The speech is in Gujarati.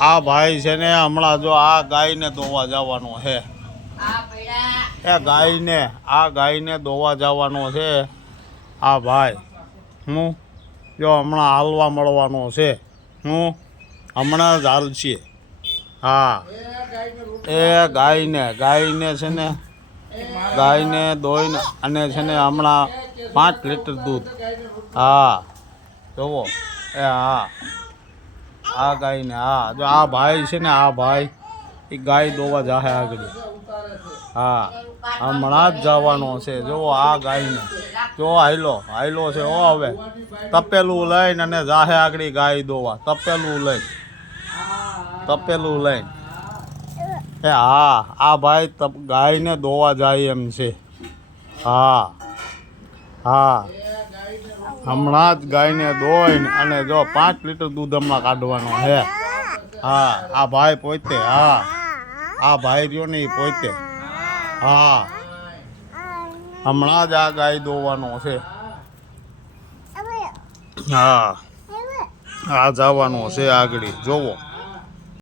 આ ભાઈ છે ને હમણાં જો આ ગાયને દોવા જવાનો છે એ ગાયને દોવા જવાનો છે આ ભાઈ હું જો હમણાં હાલવા મળવાનો છે હું હમણાં જ હાલશે હા એ ગાયને છે ને ગાયને દોઈને અને છે ને હમણાં 5 લીટર દૂધ હા જોવો એ હા આ ગાયને હા જો આ ભાઈ છે ને આ ભાઈ એ ગાય દોવા જાહે આગળ હા હમણાં જ જવાનો છે જો આ ગાયને જો હાયલો છે હો હવે તપેલું લઈને અને જાહે આગળ ગાય દોવા તપેલું લઈને એ હા આ ભાઈ ગાયને દોવા જાય એમ છે હા હમણાં જ ગાયને દોઈને અને જો 5 લીટર દૂધ હમણાં કાઢવાનો હે હા આ ભાઈ પોતે હા આ ભાઈ રહ્યો ને એ પોતે હા હમણાં જ આ ગાય દોવાનો છે હા આ જવાનો છે આગળ જોવો